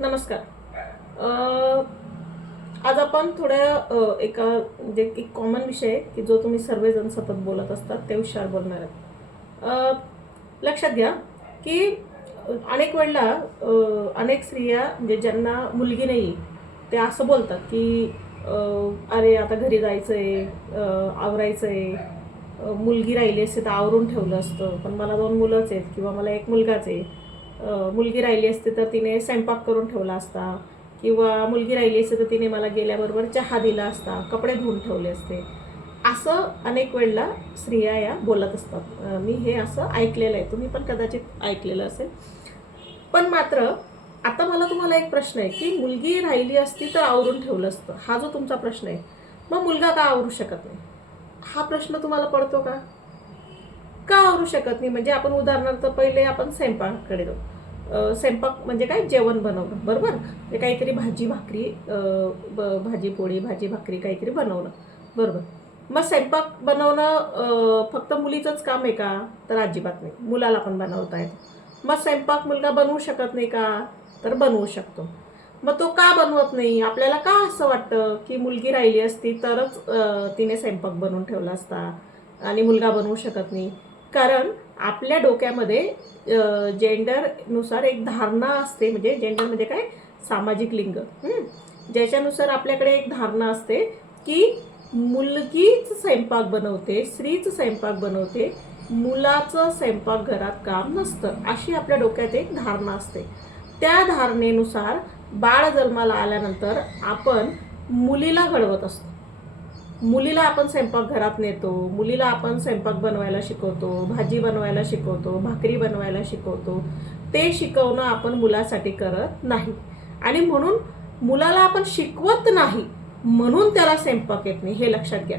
नमस्कार. आज आपण थोड्या एका जे एक कॉमन विषय आहे की जो तुम्ही सर्वजण सतत बोलत असतात त्या विषयावर बोलणार आहेत. लक्षात घ्या की अनेक वेळेला अनेक स्त्रिया म्हणजे ज्यांना मुलगी नाही ते असं बोलतात की अरे आता घरी जायचं आहे आवरायचं आहे मुलगी राहिली असते तर आवरून ठेवलं असतं पण मला दोन मुलंच आहेत किंवा मला एक मुलगाच आहे. मुलगी राहिली असते तर तिने स्वयंपाक करून ठेवला असता. किंवा मुलगी राहिली असते तर तिने मला गेल्याबरोबर चहा दिला असता कपडे धुवून ठेवले असते. असं अनेक वेळेला स्त्रिया या बोलत असतात. मी हे असं ऐकलेलं आहे. तुम्ही पण कदाचित ऐकलेलं असेल. पण मात्र आता मला तुम्हाला एक प्रश्न आहे की मुलगी राहिली असती तर आवरून ठेवलं असतं. हा जो तुमचा प्रश्न आहे मग मुलगा का आवरू शकत नाही? हा प्रश्न तुम्हाला पडतो का? का आवरू शकत नाही. म्हणजे आपण उदाहरणार्थ पहिले आपण स्वयंपाकाकडे जाऊ. स्वयंपाक म्हणजे काय? जेवण बनवणं. बरोबर? ते काहीतरी भाजी भाकरी ब भाजी पोळी भाजी भाकरी काहीतरी बनवणं. बरोबर? मग स्वयंपाक बनवणं फक्त मुलीचंच काम आहे का? तर अजिबात नाही. मुलाला पण बनवता येतं मग स्वयंपाक मुलगा बनवू शकत नाही का? तर बनवू शकतो. मग तो का बनवत नाही? आपल्याला का असं वाटतं की मुलगी राहिली असती तरच तिने स्वयंपाक बनवून ठेवला असता आणि मुलगा बनवू शकत नाही? कारण आपल्या डोक्यामध्ये जेंडरनुसार एक धारणा असते. म्हणजे जेंडर म्हणजे काय? सामाजिक लिंग. ज्याच्यानुसार आपल्याकडे एक धारणा असते की मुलगीच स्वयंपाक बनवते स्त्रीच स्वयंपाक बनवते मुलाचं स्वयंपाक घरात काम नसतं. अशी आपल्या डोक्यात एक धारणा असते. त्या धारणेनुसार बाळ जन्माला आल्यानंतर आपण मुलीला घडवत असतो. मुलीला आपण स्वयंपाक घरात नेतो मुलीला आपण स्वयंपाक बनवायला शिकवतो भाजी बनवायला शिकवतो भाकरी बनवायला शिकवतो ते शिकवणं आपण मुलासाठी करत नाही. आणि म्हणून मुलाला आपण शिकवत नाही म्हणून त्याला स्वयंपाक येत नाही हे लक्षात घ्या.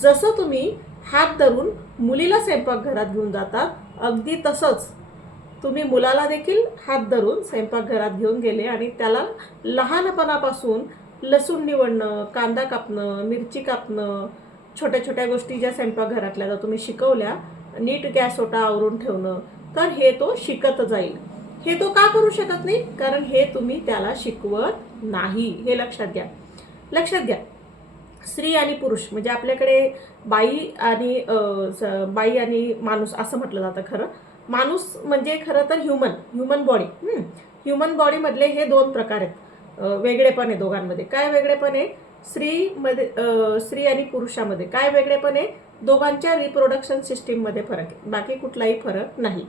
जसं तुम्ही हात धरून मुलीला स्वयंपाक घरात घेऊन जातात अगदी तसंच तुम्ही मुलाला देखील हात धरून स्वयंपाकघरात घेऊन गेले आणि त्याला लहानपणापासून लसूण निवडणं कांदा कापणं मिरची कापणं छोट्या छोट्या गोष्टी ज्या स्वयंपाकघरातल्या जर तुम्ही शिकवल्या नीट गॅस ओटा आवरून ठेवणं तर हे तो शिकत जाईल. हे तो का करू शकत नाही? कारण हे तुम्ही त्याला शिकवत नाही. हे लक्षात घ्या. लक्षात घ्या. स्त्री आणि पुरुष म्हणजे आपल्याकडे बाई आणि स- बाई आणि माणूस असं म्हटलं जातं खरं. माणूस म्हणजे खरं तर ह्युमन ह्युमन बॉडी. ह्युमन बॉडीमधले हे दोन प्रकार आहेत. वेगळेपण आहे दोघांमध्ये. काय वेगळेपण? आहे स्त्रीमध्ये स्त्री आणि पुरुषामध्ये. काय वेगळेपण? आहे दोघांच्या रिप्रोडक्शन सिस्टीममध्ये फरक आहे. बाकी कुठलाही फरक नाही.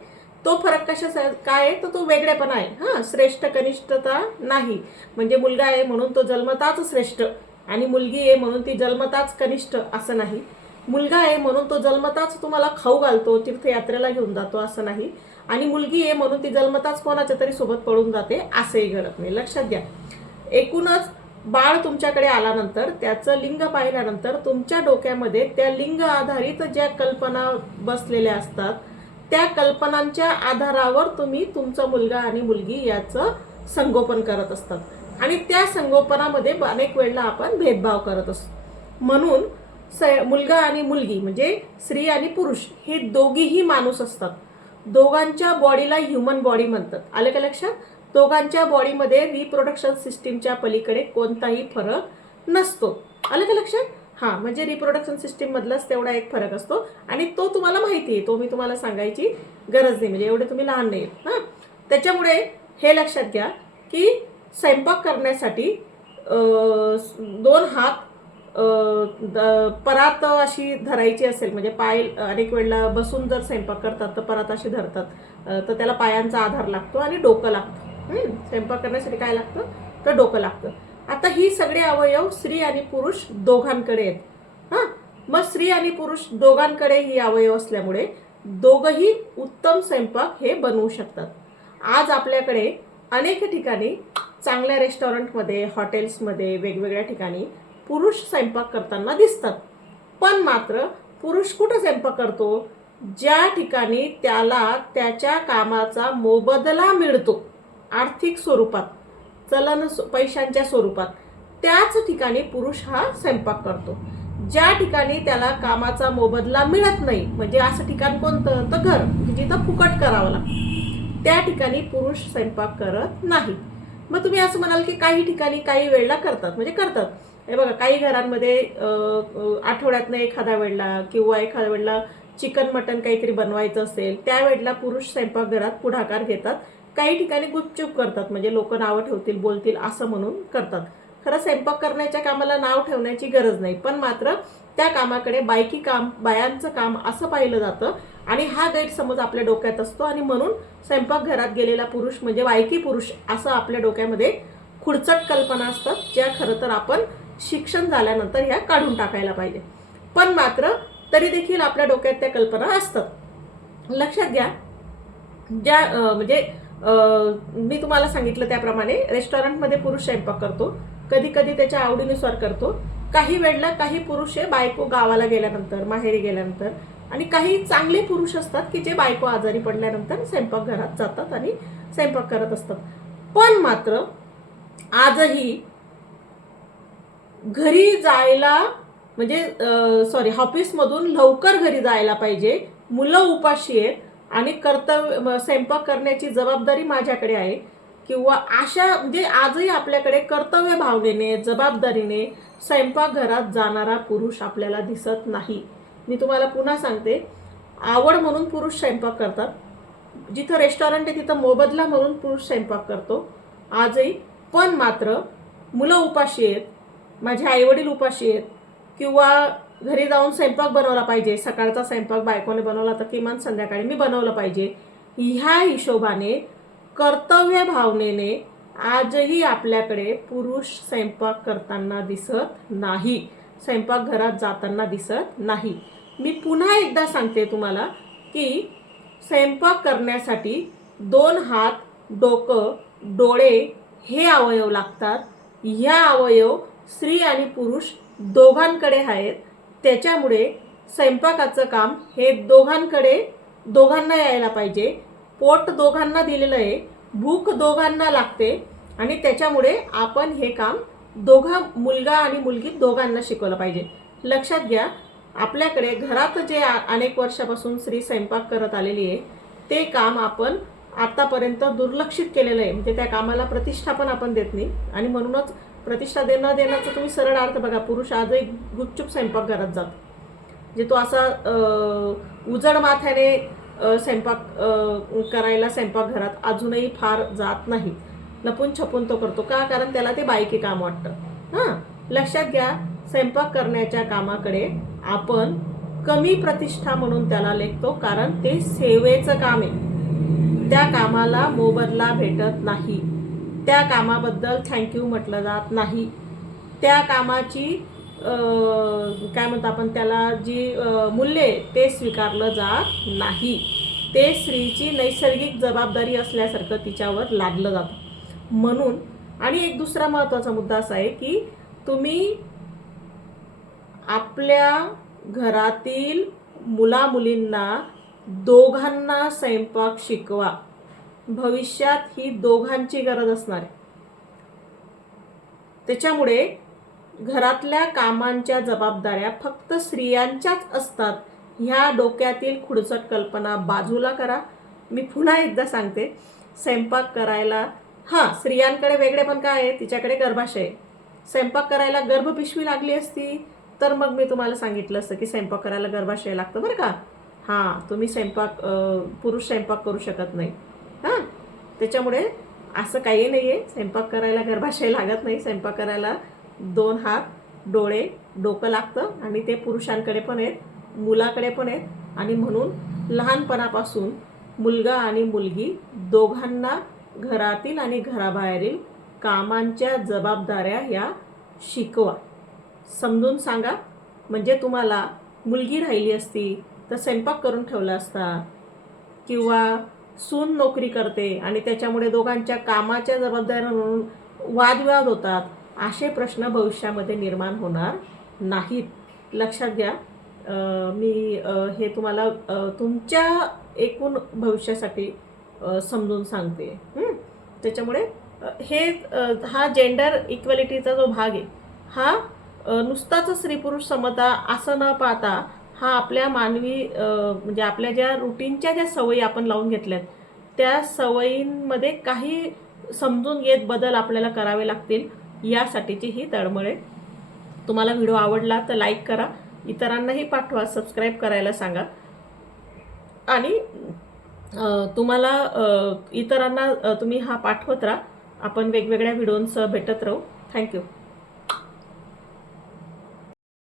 तो फरक कशा काय आहे? तर तो वेगळेपणा आहे. हां श्रेष्ठ कनिष्ठता नाही. म्हणजे मुलगा आहे म्हणून तो जन्मताच श्रेष्ठ आणि मुलगी आहे म्हणून ती जन्मताच कनिष्ठ असं नाही. मुलगा आहे म्हणून तो जन्मताच तुम्हाला खाऊ घालतो तीर्थयात्रेला घेऊन जातो असं नाही. आणि मुलगी आहे म्हणून ती जन्मताच कोणाच्या तरी सोबत पळून जाते असंही घडत नाही. लक्षात घ्या. एकूणच बाळ तुमच्याकडे आल्यानंतर त्याचं लिंग पाहिल्यानंतर तुमच्या डोक्यामध्ये त्या लिंग आधारित ज्या कल्पना बसलेल्या असतात त्या कल्पनांच्या आधारावर तुम्ही तुमचा मुलगा आणि मुलगी याचं संगोपन करत असतात. आणि त्या संगोपनामध्ये अनेक वेळेला आपण भेदभाव करत असतो. म्हणून स मुलगा आणि मुलगी म्हणजे स्त्री आणि पुरुष हे दोघीही माणूस असतात. दोघांच्या बॉडीला ह्युमन बॉडी म्हणतात. आलं का लक्षात? दोघांच्या बॉडीमध्ये रिप्रोडक्शन सिस्टीमच्या पलीकडे कोणताही फरक नसतो. आलं का लक्षात? हां म्हणजे रिप्रोडक्शन सिस्टीममधलाच तेवढा एक फरक असतो. आणि तो तुम्हाला माहिती आहे तो मी तुम्हाला सांगायची गरज नाही म्हणजे एवढे तुम्ही लहान नाही हां. त्याच्यामुळे हे लक्षात घ्या की स्वयंपाक करण्यासाठी दोन हात परात अशी धरायची असेल म्हणजे पाय अनेक वेळेला बसून जर स्वयंपाक करतात तर परात अशी धरतात. तर त्याला पायांचा आधार लागतो आणि डोकं लागतं. स्वयंपाक करण्यासाठी काय लागतं? तर डोकं लागतं. आता ही सगळे अवयव स्त्री आणि पुरुष दोघांकडे आहेत. हां मग स्त्री आणि पुरुष दोघांकडे ही अवयव असल्यामुळे दोघंही उत्तम स्वयंपाक हे बनवू शकतात. आज आपल्याकडे अनेक ठिकाणी चांगल्या रेस्टॉरंटमध्ये हॉटेल्समध्ये वेगवेगळ्या ठिकाणी पुरुष स्वयंपाक करताना दिसतात. पण मात्र पुरुष कुठं स्वयंपाक करतो? ज्या ठिकाणी त्याला त्याच्या कामाचा मोबदला मिळतो आर्थिक स्वरूपात चलन स्व- पैशांच्या स्वरूपात त्याच ठिकाणी पुरुष हा स्वयंपाक करतो. ज्या ठिकाणी त्याला कामाचा मोबदला मिळत नाही म्हणजे असं ठिकाण कोणतं? तर घर म्हणजे जिथं फुकट करावं लागतं. त्या ठिकाणी पुरुष स्वयंपाक करत नाही. मग तुम्ही असं म्हणाल की काही ठिकाणी काही वेळेला करतात म्हणजे करतात. हे बघा काही घरांमध्ये आठवड्यातनं एखादा वेळला किंवा एखाद्या वेळेला चिकन मटन काहीतरी बनवायचं असेल त्यावेळेला पुरुष स्वयंपाकघरात पुढाकार घेतात. काही ठिकाणी गुपचूप करतात म्हणजे लोक नावं ठेवतील बोलतील असं म्हणून करतात. खरं स्वयंपाक करण्याच्या कामाला नाव ठेवण्याची गरज नाही पण मात्र त्या कामाकडे बायकी काम बायांचं काम असं पाहिलं जातं आणि हा गैरसमज आपल्या डोक्यात असतो आणि म्हणून स्वयंपाकघरात गेलेला पुरुष म्हणजे बायकी पुरुष असं आपल्या डोक्यामध्ये खुडचट कल्पना असतात ज्या खरं तर आपण शिक्षण झाल्यानंतर ह्या काढून टाकायला पाहिजे. पण मात्र तरी देखील आपल्या डोक्यात त्या कल्पना असतात. लक्षात घ्या ज्या म्हणजे मी तुम्हाला सांगितलं त्याप्रमाणे रेस्टॉरंटमध्ये पुरुष स्वयंपाक करतो कधी कधी त्याच्या आवडीनुसार करतो. काही वेळेला काही पुरुष हे बायको गावाला गेल्यानंतर माहेरी गेल्यानंतर आणि काही चांगले पुरुष असतात की जे बायको आजारी पडल्यानंतर स्वयंपाकघरात जातात आणि स्वयंपाक करत असतात. पण मात्र आजही घरी जायला म्हणजे सॉरी ऑफिसमधून लवकर घरी जायला पाहिजे. मुलं उपाशी आहेत आणि कर्तव्य स्वयंपाक करण्याची जबाबदारी माझ्याकडे आहे. किंवा अशा म्हणजे आजही आपल्याकडे कर्तव्य भावनेने जबाबदारीने स्वयंपाकघरात जाणारा पुरुष आपल्याला दिसत नाही. मी तुम्हाला पुन्हा सांगते. आवड म्हणून पुरुष स्वयंपाक करतात. जिथं रेस्टॉरंट आहे तिथं मोबदला म्हणून पुरुष स्वयंपाक करतो. आजही पण मात्र मुलं उपाशी आहेत. माझे आईवडील उपाशी आहेत. किंवा घरी जाऊन स्वयंपाक बनवला पाहिजे. सकाळचा स्वयंपाक बायकोने बनवला तर किमान संध्याकाळी मी बनवलं पाहिजे. ह्या हिशोबाने कर्तव्य भावनेने आजही आपल्याकडे पुरुष स्वयंपाक करताना दिसत नाही. स्वयंपाकघरात जाताना दिसत नाही. मी पुन्हा एकदा सांगते तुम्हाला की स्वयंपाक करण्यासाठी दोन हात डोकं डोळे हे अवयव लागतात. ह्या अवयव स्त्री आणि पुरुष दोघांकडे आहेत. त्याच्यामुळे स्वयंपाकाचं काम हे दोघांकडे दोघांना यायला पाहिजे. पोट दोघांना दिलेलं आहे भूक दोघांना लागते आणि त्याच्यामुळे आपण हे काम दोघा मुलगा आणि मुलगी दोघांना शिकवलं पाहिजे. लक्षात घ्या आपल्याकडे घरात जे अनेक वर्षापासून स्त्री स्वयंपाक करत आलेली आहे ते काम आपण आतापर्यंत दुर्लक्षित केलेलं आहे. म्हणजे त्या कामाला प्रतिष्ठापन आपण देत नाही. आणि म्हणूनच प्रतिष्ठा देणं देण्याचा तुम्ही सरळ अर्थ बघा. पुरुष आजही गुपचूप स्वयंपाक घरात जातो. म्हणजे तो असा उजड माथ्याने स्वयंपाक करायला स्वयंपाकघरात अजूनही फार जात नाही. लपून छपून तो करतो. का? कारण त्याला ते बायकी काम वाटतं. हां? लक्षात घ्या स्वयंपाक करण्याच्या कामाकडे आपण कमी प्रतिष्ठा म्हणून त्याला लेखतो. कारण ते सेवेचं काम आहे. त्या कामाला मोबदला भेटत नाही. त्या कामाबद्दल थँक्यू म्हटलं जात नाही. त्या कामाची काय म्हणतो आपण त्याला जी मूल्य आहे ते स्वीकारलं जात नाही. ते स्त्रीची नैसर्गिक जबाबदारी असल्यासारखं तिच्यावर लादलं जातं. म्हणून आणि एक दुसरा महत्त्वाचा मुद्दा असा आहे की तुम्ही आपल्या घरातील मुलामुलींना दोघांना स्वयंपाक शिकवा. भविष्यात ही दोघांची गरज असणार आहे. त्याच्यामुळे घरातल्या कामांच्या जबाबदाऱ्या फक्त स्त्रियांच्याच असतात ह्या डोक्यातील खुडसट कल्पना बाजूला करा. मी पुन्हा एकदा सांगते स्वयंपाक करायला हां स्त्रियांकडे वेगळे पण काय आहे? तिच्याकडे गर्भाशय आहे. स्वयंपाक करायला गर्भपिशवी लागली असती तर मग मी तुम्हाला सांगितलं असतं की स्वयंपाक करायला गर्भाशय लागतं बरं का? हां तुम्ही स्वयंपाक पुरुष स्वयंपाक करू शकत नाही. हां त्याच्यामुळे असं काही नाही आहे स्वयंपाक करायला गर्भाशय लागत नाही. स्वयंपाक करायला दोन हात डोळे डोकं लागतं आणि ते पुरुषांकडे पण आहेत मुलाकडे पण आहेत. आणि म्हणून लहानपणापासून मुलगा आणि मुलगी दोघांना घरातील आणि घराबाहेरील कामांच्या जबाबदाऱ्या ह्या शिकवा. समजून सांगा. म्हणजे तुम्हाला मुलगी राहिली असती तर स्वयंपाक करून ठेवला असता किंवा सून नोकरी करते आणि त्याच्यामुळे दोघांच्या कामाच्या जबाबदाऱ्या म्हणून वादविवाद होतात असे प्रश्न भविष्यामध्ये निर्माण होणार नाहीत. लक्षात घ्या मी हे तुम्हाला तुमच्या एकूण भविष्यासाठी समजून सांगते. त्याच्यामुळे हे हा जेंडर इक्वॅलिटीचा जो भाग आहे हा नुसताच स्त्री पुरुष समता असं न पाहता हा आपल्या मानवी म्हणजे आपल्या ज्या रुटीनच्या ज्या सवयी आपण लावून घेतल्यात त्या सवयींमध्ये काही समजून घेत बदल आपल्याला करावे लागतील यासाठीची ही तळमळे तुम्हाला व्हिडिओ आवडला तर लाईक करा इतरांनाही पाठवा सबस्क्राईब करायला सांगा. आणि तुम्हाला इतरांना तुम्ही हा पाठवत राहा. आपण वेगवेगळ्या व्हिडिओंसह भेटत राहू. थँक्यू